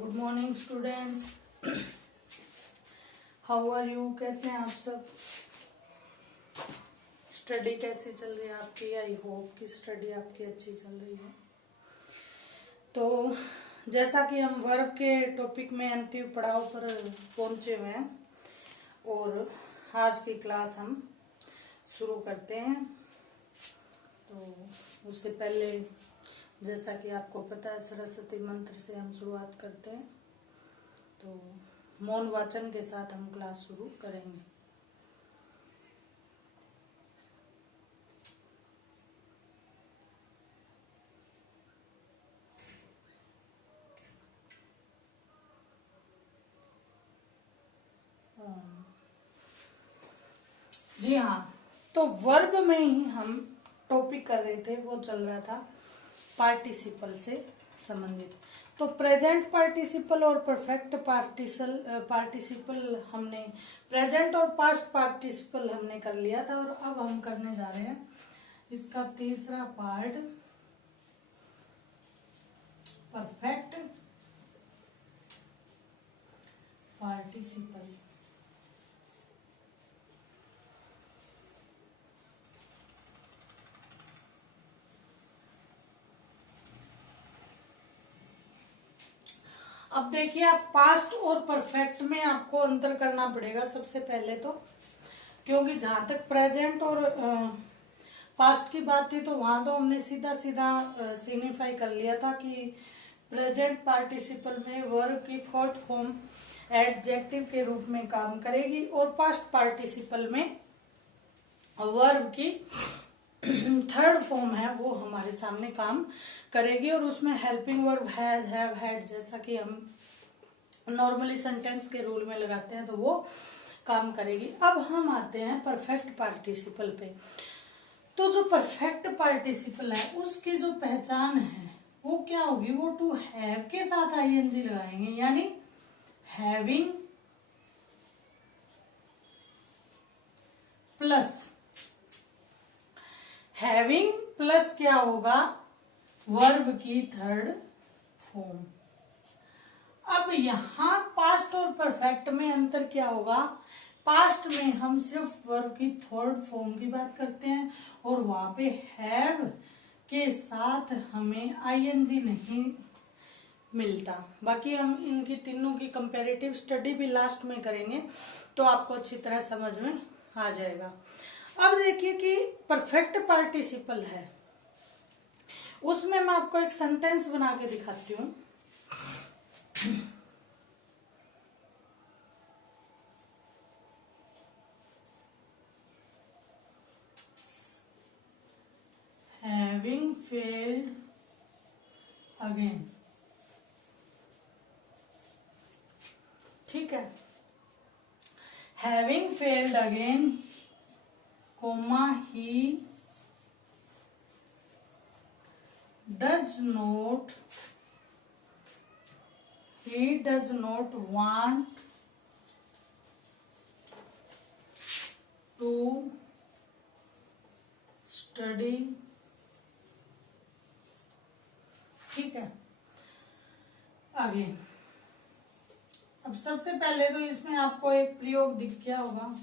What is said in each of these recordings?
Good morning students, how are you. कैसे हैं आप सब। स्टडी कैसी चल रही है आपकी। आई होप कि स्टडी आपकी अच्छी चल रही है। तो जैसा कि हम वर्ब के टॉपिक में अंतिम पड़ाव पर पहुंचे हुए हैं और आज की क्लास हम शुरू करते हैं। तो उससे पहले जैसा कि आपको पता है सरस्वती मंत्र से हम शुरुआत करते हैं। तो मौन वाचन के साथ हम क्लास शुरू करेंगे। जी हाँ, तो वर्ब में ही हम टॉपिक कर रहे थे, वो चल रहा था पार्टिसिपल से संबंधित। तो प्रेजेंट पार्टिसिपल और परफेक्ट पार्टिसिपल हमने प्रेजेंट और पास्ट पार्टिसिपल हमने कर लिया था और अब हम करने जा रहे हैं इसका तीसरा पार्ट, परफेक्ट पार्टिसिपल। अब देखिए, आप पास्ट और परफेक्ट में आपको अंतर करना पड़ेगा सबसे पहले तो, क्योंकि जहां तक प्रेजेंट और पास्ट की बात थी तो वहां तो हमने सीधा सीधा सिग्निफाई कर लिया था कि प्रेजेंट पार्टिसिपल में वर्ब की फोर्थ फॉर्म एडजेक्टिव के रूप में काम करेगी और पास्ट पार्टिसिपल में वर्ब की थर्ड फॉर्म है वो हमारे सामने काम करेगी और उसमें helping verb has, have, had जैसा कि हम नॉर्मली सेंटेंस के रूल में लगाते हैं तो वो काम करेगी। अब हम आते हैं परफेक्ट पार्टिसिपल पे। तो जो परफेक्ट पार्टिसिपल है उसकी जो पहचान है वो क्या होगी, वो टू हैव के साथ आईएनजी लगाएंगे, यानी हैविंग प्लस हैविंग प्लस क्या होगा, वर्ब की थर्ड फॉर्म। अब यहां पास्ट और परफेक्ट में अंतर क्या होगा, पास्ट में हम सिर्फ वर्ब की थर्ड फॉर्म की बात करते हैं और वहां पे हैव के साथ हमें आईएनजी नहीं मिलता। बाकी हम इनकी तीनों की कंपैरेटिव स्टडी भी लास्ट में करेंगे तो आपको अच्छी तरह समझ में आ जाएगा। अब देखिए कि परफेक्ट पार्टिसिपल है, उसमें मैं आपको एक सेंटेंस बना के दिखाती हूं। हैविंग फेल्ड अगेन, ठीक है। Having failed again comma he does not want to study, ठीक है। अगेन, अब सबसे पहले तो इसमें आपको एक प्रयोग दिख गया होगा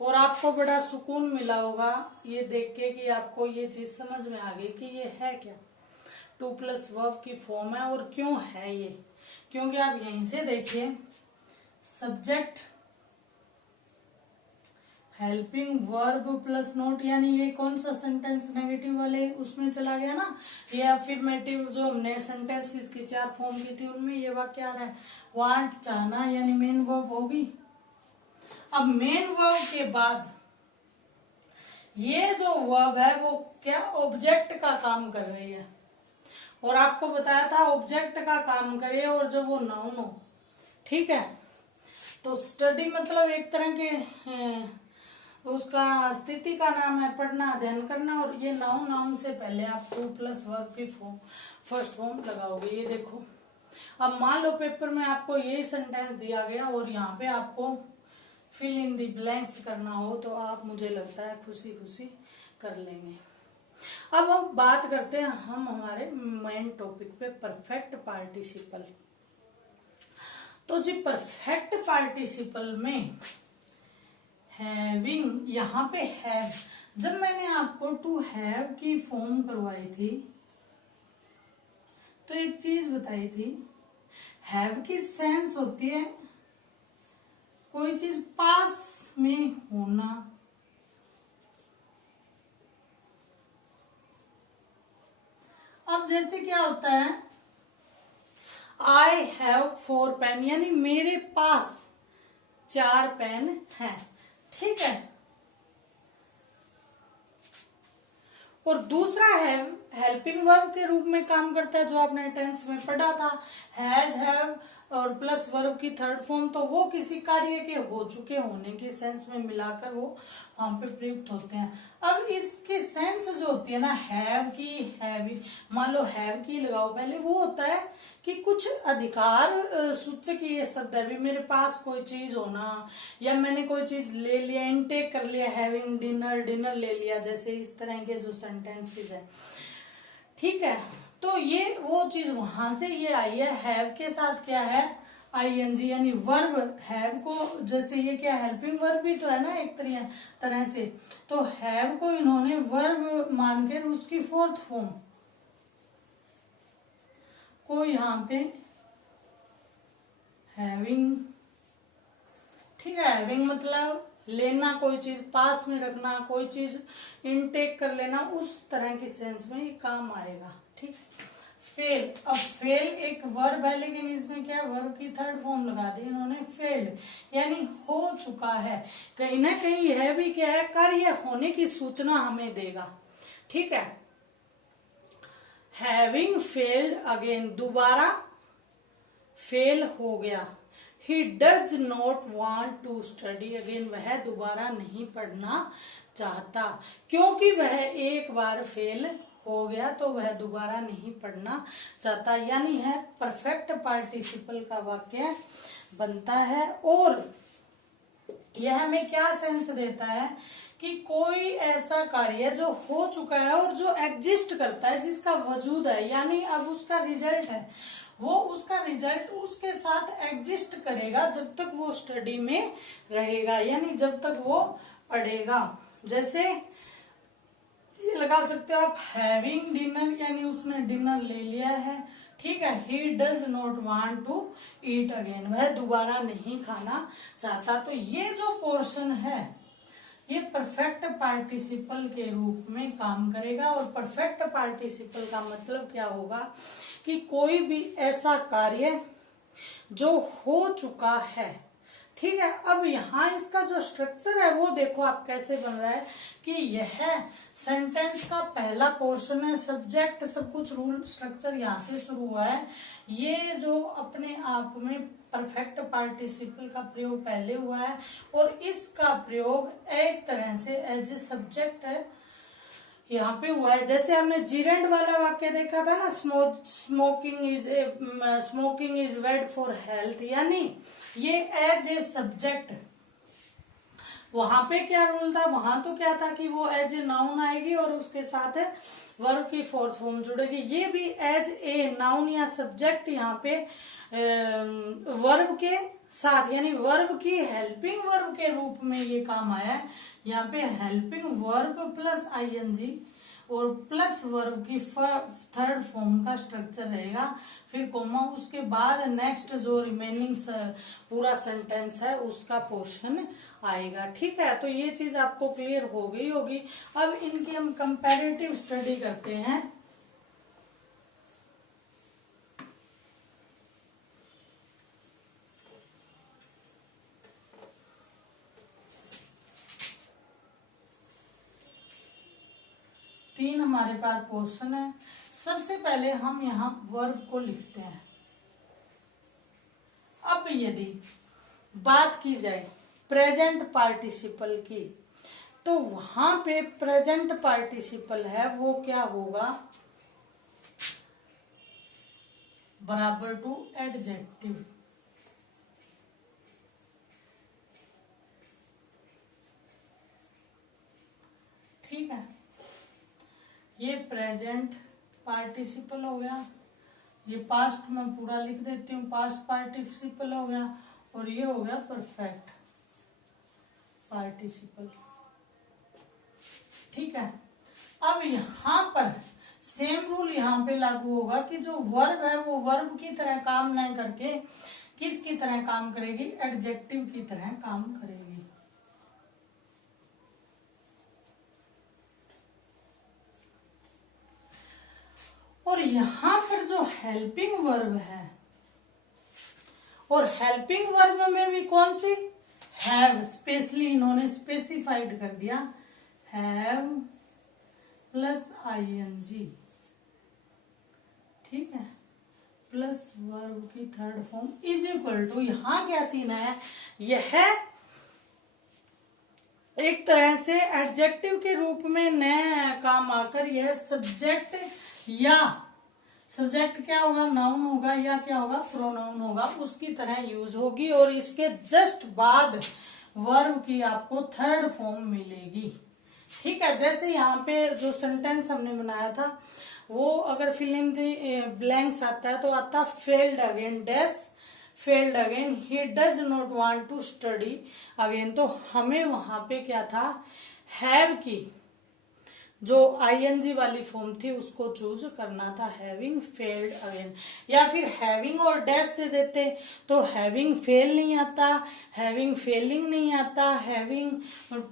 और आपको बड़ा सुकून मिला होगा ये देख के कि आपको ये चीज समझ में आ गई कि ये है क्या, टू प्लस वर्ब की फॉर्म है। और क्यों है ये, क्योंकि आप यहीं से देखिए subject helping verb plus note, यानी ये कौन सा सेंटेंस नेगेटिव वाले उसमें चला गया ना। ये अफर्मेटिव जो हमने सेंटेंसेस की 4 फॉर्म की थी उनमें ये वाक्य आ रहा है, वांट चाहना, यानी मेन वर्ब होगी। अब मेन वर्ब के बाद ये जो वर्ब है वो क्या, ऑब्जेक्ट का काम कर रही है और आपको बताया था ऑब्जेक्ट का काम करे और जो वो नाउन हो, ठीक है। तो स्टडी मतलब एक तरह के उसका स्थिति का नाम है, पढ़ना, अध्ययन करना, और ये नाउन से पहले आप टू प्लस वर्ब की फर्स्ट फॉर्म लगाओगे। ये देखो, अब मान लो पेपर में आपको यही सेंटेंस दिया गया और यहाँ पे आपको फिल इन दी ब्लैंक्स करना हो तो आप, मुझे लगता है, खुशी खुशी कर लेंगे। अब हम बात करते हैं हम हमारे मेन टॉपिक पे, परफेक्ट पार्टिसिपल। तो जी परफेक्ट पार्टिसिपल में हैविंग, यहाँ पे हैव, जब मैंने आपको टू हैव की फॉर्म करवाई थी तो एक चीज बताई थी, हैव की सेंस होती है कोई चीज पास में होना। अब जैसे क्या होता है, आई हैव 4 पेन, यानी मेरे पास 4 पेन हैं, ठीक है। और दूसरा है हेल्पिंग वर्ब के रूप में काम करता है, जो आपने टेंस में पढ़ा था, हैज, हैव और प्लस वर्ब की थर्ड फॉर्म, तो वो किसी कार्य के हो चुके होने की सेंस में मिलाकर वो वहां पे प्रयुक्त होते हैं। अब इसकी सेंस जो होती है ना, हैव की, हैवी, मान लो हैव की लगाओ पहले, वो होता है कि कुछ अधिकार सूचक ये शब्द है, भी मेरे पास कोई चीज होना, या मैंने कोई चीज ले लिया, इनटेक कर लिया, हैविंग डिनर, डिनर ले लिया, जैसे इस तरह के जो सेंटेंसेस है, ठीक है। तो ये वो चीज वहां से ये आई है। हैव के साथ क्या है, आईएनजी, यानी वर्ब हैव को, जैसे ये क्या हेल्पिंग वर्ब भी तो है ना एक तरह से, तो हैव को इन्होंने वर्ब मानकर उसकी फोर्थ फॉर्म को यहाँ पे हैविंग, ठीक है। हैविंग मतलब लेना, कोई चीज पास में रखना, कोई चीज इनटेक कर लेना, उस तरह की सेंस में ये काम आएगा, ठीक। फेल, अब फेल एक वर्ब है, लेकिन इसमें क्या वर्ब की थर्ड फॉर्म लगा दी इन्होंने, फेल्ड, यानी हो चुका है। कहीं ना कहीं यह भी क्या है, कार्य होने की सूचना हमें देगा, ठीक है। हैविंग फेल्ड अगेन, दोबारा फेल हो गया। He does not want to study again, वह दोबारा नहीं पढ़ना चाहता, क्योंकि वह एक बार फेल हो गया तो वह दोबारा नहीं पढ़ना चाहता, यानी है परफेक्ट पार्टिसिपल का वाक्य बनता है। और यह हमें क्या सेंस देता है कि कोई ऐसा कार्य जो हो चुका है और जो एग्जिस्ट करता है, जिसका वजूद है, यानी अब उसका रिजल्ट है, वो उसका रिजल्ट उसके साथ एग्जिस्ट करेगा जब तक वो स्टडी में रहेगा, यानी जब तक वो पढ़ेगा। जैसे ये लगा सकते हो आप, हैविंग डिनर, यानी उसने डिनर ले लिया है, ठीक है। He does not want to eat again, वह दोबारा नहीं खाना चाहता। तो ये जो पोर्शन है ये परफेक्ट पार्टिसिपल के रूप में काम करेगा। और परफेक्ट पार्टिसिपल का मतलब क्या होगा कि कोई भी ऐसा कार्य जो हो चुका है, ठीक है। अब यहाँ इसका जो स्ट्रक्चर है वो देखो आप कैसे बन रहा है कि यह सेंटेंस का पहला पोर्शन है, सब्जेक्ट सब कुछ, रूल स्ट्रक्चर यहाँ से शुरू हुआ है। ये जो अपने आप में परफेक्ट पार्टिसिपल का प्रयोग पहले हुआ है, और इसका प्रयोग एक तरह से एज ए सब्जेक्ट है यहाँ पे हुआ है। जैसे हमने जीरेंड वाला वाक्य देखा था ना, smoking is bad for health, यानी ये एज ए सब्जेक्ट, वहां पे क्या रूल था, वहां तो क्या था कि वो एज ए नाउन आएगी और उसके साथ वर्ब की फोर्थ फॉर्म जुड़ेगी। ये भी एज ए नाउन या सब्जेक्ट यहाँ पे वर्ब के साथ, यानी वर्ब की हेल्पिंग वर्ब के रूप में ये काम आया है। यहाँ पे हेल्पिंग वर्ब प्लस आईएनजी और प्लस वर्ब की थर्ड फॉर्म का स्ट्रक्चर रहेगा, फिर कोमा, उसके बाद नेक्स्ट जो रिमेनिंग पूरा सेंटेंस है उसका पोर्शन आएगा, ठीक है। तो ये चीज आपको क्लियर हो गई होगी। अब इनकी हम कंपैरेटिव स्टडी करते हैं। तीन हमारे पास पोर्शन है। सबसे पहले हम यहाँ वर्ब को लिखते हैं। अब यदि बात की जाए प्रेजेंट पार्टिसिपल की, तो वहां पे प्रेजेंट पार्टिसिपल है वो क्या होगा, बराबर टू एडजेक्टिव, ठीक है। ये प्रेजेंट पार्टिसिपल हो गया, ये पास्ट में पूरा लिख देती हूँ, पास्ट पार्टिसिपल हो गया, और ये हो गया परफेक्ट पार्टिसिपल। ठीक है, अब यहाँ पर सेम रूल यहाँ पे लागू होगा कि जो वर्ब है वो वर्ब की तरह काम नहीं करके किसकी तरह काम करेगी, एडजेक्टिव की तरह काम करेगी। और यहां पर जो हेल्पिंग वर्ब है, और हेल्पिंग वर्ब में भी कौन सी, हैव, स्पेशली इन्होंने स्पेसिफाइड कर दिया, हैव प्लस आईएनजी। ठीक है, प्लस वर्ब की third form is equal to, यहां क्या सीन है, यह एक तरह से एडजेक्टिव के रूप में न काम आकर यह सब्जेक्ट, या सब्जेक्ट क्या होगा, नाउन होगा, या क्या होगा, प्रोनाउन होगा, उसकी तरह यूज होगी, और इसके जस्ट बाद वर्ब की आपको थर्ड फॉर्म मिलेगी। ठीक है, जैसे यहाँ पे जो सेंटेंस हमने बनाया था वो अगर फिल इन द ब्लैंक्स आता है तो आता failed again, dash failed again, he does not want to study again. तो हमें वहां पे क्या था, हैव की जो आईएनजी वाली फॉर्म थी उसको चूज करना था, हैविंग फेल्ड अगेन। या फिर हैविंग और डैश दे देते तो हैविंग फेल नहीं आता, हैविंग फेलिंग नहीं आता, हैविंग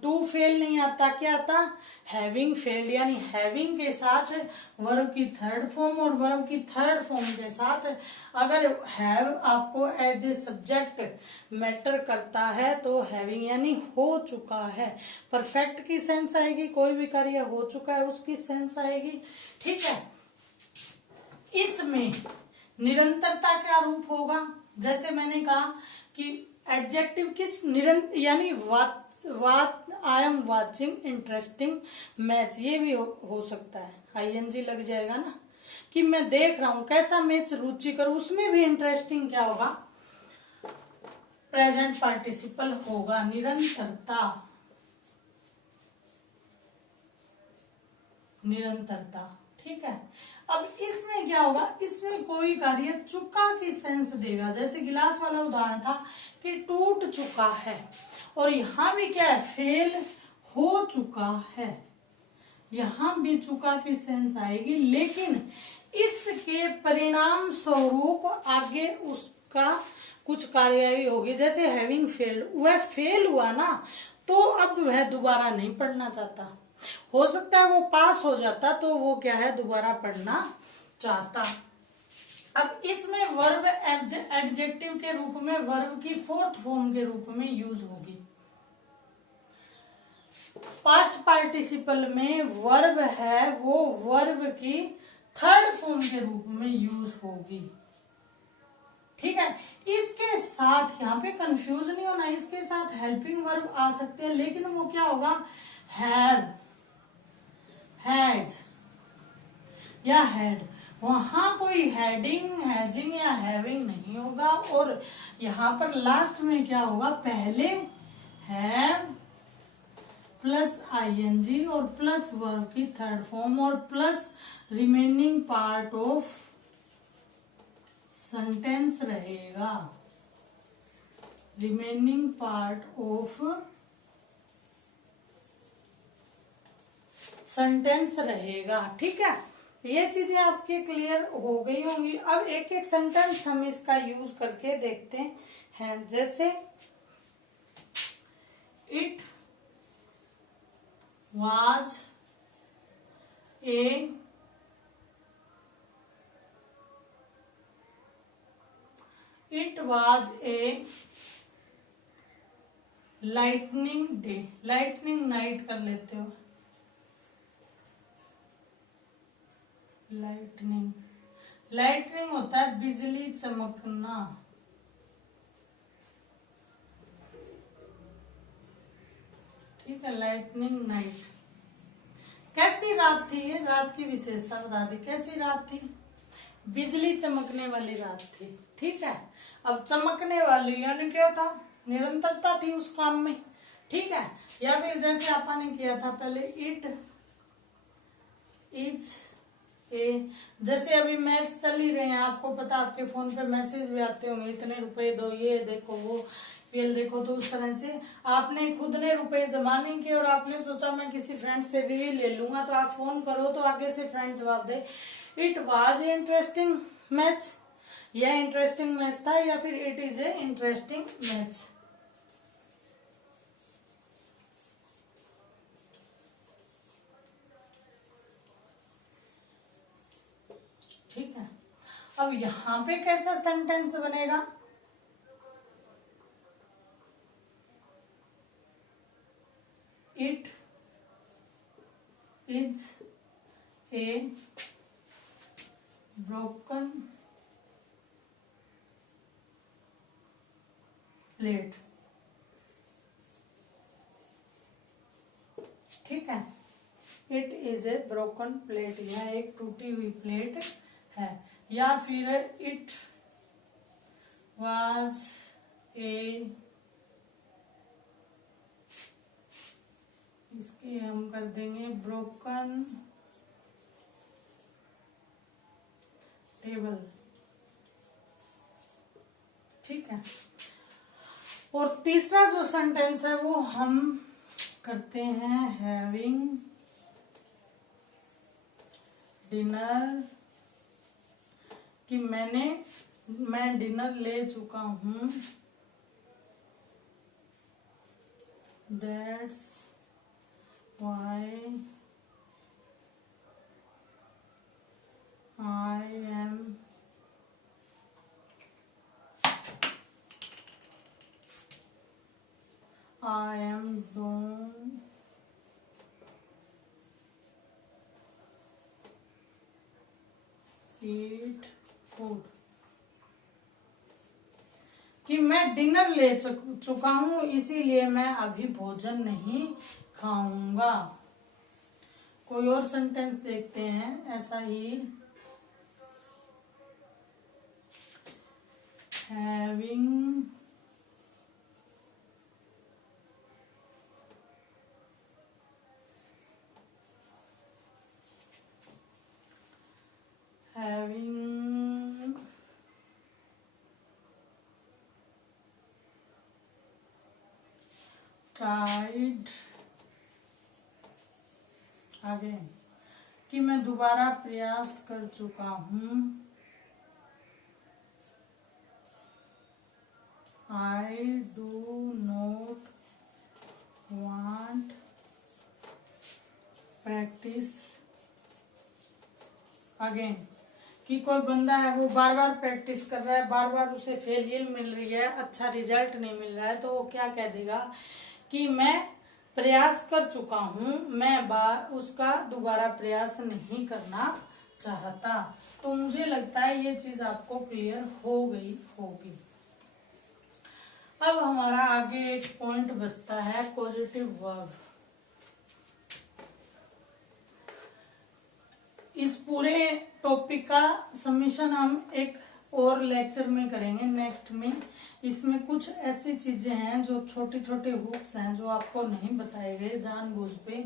टू फेल नहीं आता, क्या आता, हैविंग फेल्ड। यानी हैविंग के साथ वर्ब की थर्ड फॉर्म, और वर्ब की थर्ड फॉर्म के साथ अगर हैव आपको एज ए सब्जेक्ट मैटर करता है तो हैविंग यानी हो चुका है। परफेक्ट की सेंस आएगी, कोई भी कार्य हो चुका है उसकी सेंस आएगी। ठीक है, इसमें निरंतरता क्या रूप होगा, जैसे मैंने कहा कि एडजेक्टिव किस निरंतर, यानी I am watching interesting match, ये भी हो सकता है, आईएनजी लग जाएगा ना, कि मैं देख रहा हूं कैसा मैच रुचिकर, उसमें भी इंटरेस्टिंग क्या होगा, प्रेजेंट पार्टिसिपल होगा, निरंतरता, निरंतरता। ठीक है, अब इसमें क्या होगा, इसमें कोई कार्य चुका की सेंस देगा, जैसे गिलास वाला उदाहरण था कि टूट चुका है, और यहां भी क्या है, फेल हो चुका है, यहां भी चुका की सेंस आएगी, लेकिन इसके परिणाम स्वरूप आगे उसका कुछ कार्यवाही होगी। जैसे हैविंग फेल्ड, वह फेल हुआ ना, तो अब वह दोबारा नहीं पढ़ना चाहता, हो सकता है वो पास हो जाता तो वो क्या है, दोबारा पढ़ना चाहता। अब इसमें वर्ब एडजेक्टिव के रूप में वर्ब की फोर्थ फॉर्म के रूप में यूज होगी। पास्ट पार्टिसिपल में वर्ब है वो वर्ब की थर्ड फॉर्म के रूप में यूज होगी। ठीक है, इसके साथ यहाँ पे कंफ्यूज नहीं होना, इसके साथ हेल्पिंग वर्ब आ सकते हैं, लेकिन वो क्या होगा, हैव, हैज या हैड, वहां कोई हैडिंग, हैजिंग या हैविंग नहीं होगा। और यहां पर लास्ट में क्या होगा, पहले हैव प्लस आईएनजी और प्लस वर्ब की थर्ड फॉर्म और plus remaining part of sentence रहेगा, रिमेनिंग पार्ट ऑफ सेंटेंस रहेगा। ठीक है, ये चीजें आपके क्लियर हो गई होंगी। अब एक एक सेंटेंस हम इसका यूज करके देखते हैं, जैसे it was a lightning day, lightning night कर लेते हो, लाइटनिंग, लाइटनिंग होता है बिजली चमकना। ठीक है, लाइटनिंग नाइट, कैसी रात थी, ये रात की विशेषता बता दी, कैसी रात थी, बिजली चमकने वाली रात थी। ठीक है, अब चमकने वाली यानी क्या था, निरंतरता थी उस काम में। ठीक है, या फिर जैसे आपने किया था पहले, इट इज ए, जैसे अभी मैच चल ही रहे हैं, आपको पता, आपके फोन पे मैसेज भी आते होंगे, इतने रुपए दो, ये देखो, वो पीएल देखो। तो उस तरह से आपने खुद ने रुपए जमा नहीं किए और आपने सोचा मैं किसी फ्रेंड से रिव्यू ले लूंगा, तो आप फोन करो तो आगे से फ्रेंड जवाब दे it was a interesting match, यह इंटरेस्टिंग मैच था, या फिर it is a interesting match. ठीक है, अब यहां पे कैसा सेंटेंस बनेगा? It is a broken plate. ठीक है, it is a broken plate, यह एक टूटी हुई प्लेट है। या फिर इट वाज ए, इसके हम कर देंगे ब्रोकन टेबल। ठीक है, और तीसरा जो सेंटेंस है वो हम करते हैं हैविंग डिनर, कि मैं डिनर ले चुका हूं, that's why I am don't eat food, कि मैं डिनर ले चुका हूं इसीलिए मैं अभी भोजन नहीं खाऊंगा। कोई और सेंटेंस देखते हैं ऐसा ही, हैविंग ट्राइड अगेन, कि मैं दोबारा प्रयास कर चुका हूं, I do not want practice again, कि कोई बंदा है वो बार बार प्रैक्टिस कर रहा है, बार बार उसे फेलियर मिल रही है, अच्छा रिजल्ट नहीं मिल रहा है, तो वो क्या कह देगा कि मैं प्रयास कर चुका हूं, मैं उसका दोबारा प्रयास नहीं करना चाहता। तो मुझे लगता है ये चीज आपको क्लियर हो गई होगी। अब हमारा आगे एक पॉइंट बचता है पॉजिटिव वर्ब। इस पूरे टॉपिक का सबमिशन हम एक और लेक्चर में करेंगे, नेक्स्ट में। इसमें कुछ ऐसी चीजें हैं जो छोटे छोटे हुक्स हैं जो आपको नहीं बताए गए जानबूझ पे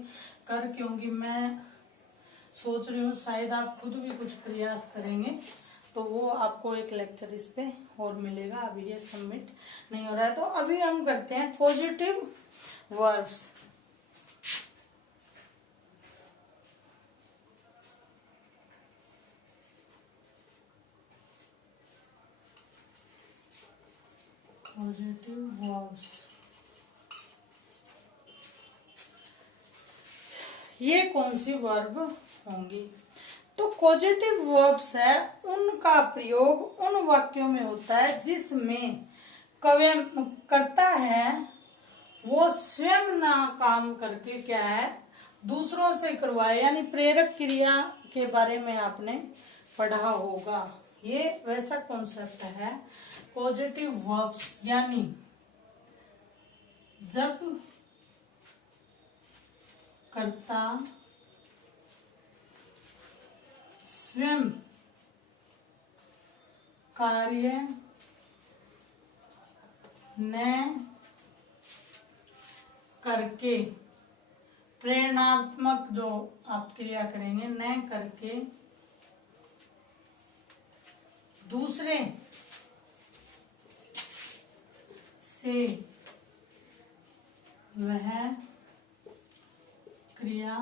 कर, क्योंकि मैं सोच रही हूँ शायद आप खुद भी कुछ प्रयास करेंगे, तो वो आपको एक लेक्चर इस पे और मिलेगा। अभी ये सबमिट नहीं हो रहा है, तो अभी हम करते हैं पॉजिटिव वर्ब्स। पॉजिटिव वर्ब्स, ये कौन सी वर्ब होंगी? तो पॉजिटिव वर्ब्स है उनका प्रयोग उन वाक्यों में होता है जिसमें करता है वो स्वयं ना काम करके क्या है दूसरों से करवाए, यानी प्रेरक क्रिया के बारे में आपने पढ़ा होगा। ये वैसा कॉन्सेप्ट है पॉजिटिव वर्ब्स, यानी जब कर्ता स्वयं कार्य न करके प्रेरणात्मक जो आप क्रिया करेंगे, न करके दूसरे से वह क्रिया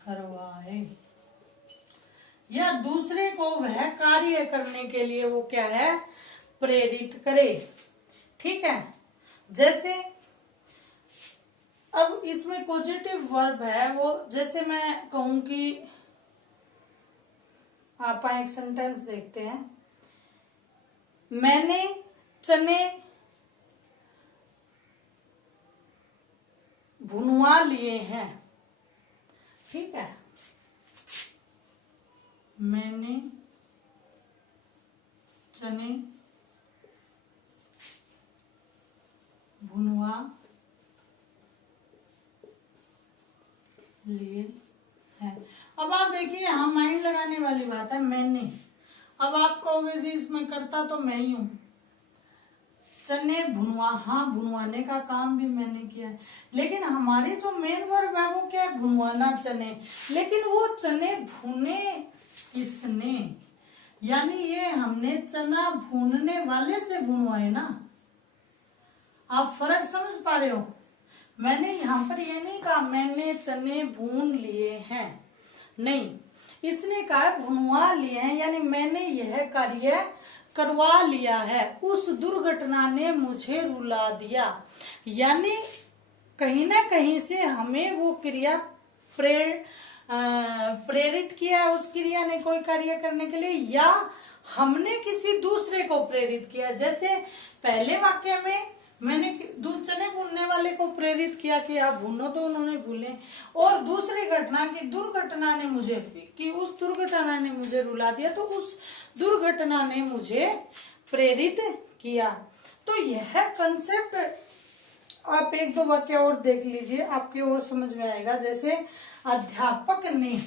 करवाए, या दूसरे को वह कार्य करने के लिए वो क्या है, प्रेरित करे। ठीक है, जैसे अब इसमें पॉजिटिव वर्ब है वो, जैसे मैं कहूं कि आप एक सेंटेंस देखते हैं, मैंने चने भुनवा लिए हैं। ठीक है, मैंने चने भुनवा लिए हैं। अब आप देखिए, यहाँ माइंड लगाने वाली बात है, मैंने। अब आप कहोगे जी इसमें करता तो मैं ही हूं। चने भुनवा, हाँ भुनवाने का काम भी मैंने किया है, लेकिन हमारी जो मेन वर्ब है वो क्या है, भुनवाना चने। लेकिन वो चने भुने किसने, यानी ये हमने चना भूनने वाले से भुनवाए ना। आप फर्क समझ पा रहे हो? मैंने यहाँ पर ये नहीं कहा मैंने चने भून लिए हैं, नहीं, इसने कहा भुनवा लिए हैं, यानी मैंने यह कार्य करवा लिया है। उस दुर्घटना ने मुझे रुला दिया, यानी कहीं ना कहीं से हमें वो क्रिया प्रेरित किया है, उस क्रिया ने कोई कार्य करने के लिए, या हमने किसी दूसरे को प्रेरित किया। जैसे पहले वाक्य में मैंने दूध चने भूनने वाले को प्रेरित किया कि आप भूनो, तो उन्होंने भूले, और दूसरी घटना की दुर्घटना ने मुझे, कि उस दुर्घटना ने मुझे रुला दिया, तो उस दुर्घटना ने मुझे प्रेरित किया। तो यह कंसेप्ट आप एक दो वाक्य और देख लीजिए, आपकी और समझ में आएगा। जैसे अध्यापक ने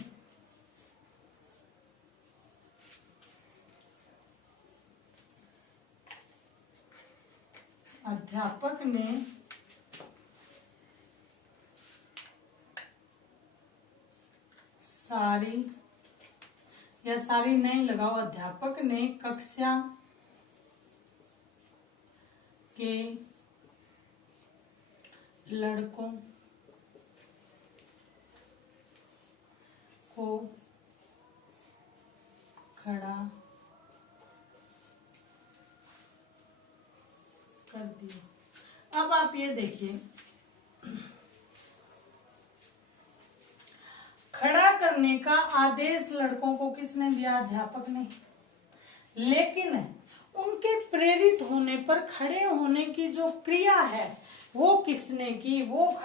सारी, या सारी नहीं लगाओ, अध्यापक ने कक्षा के लड़कों को खड़ा कर दिया। अब आप ये देखिए, खड़ा करने का आदेश लड़कों को किसने दिया, अध्यापक ने, लेकिन उनके प्रेरित होने पर खड़े होने की जो क्रिया है वो किसने की, वो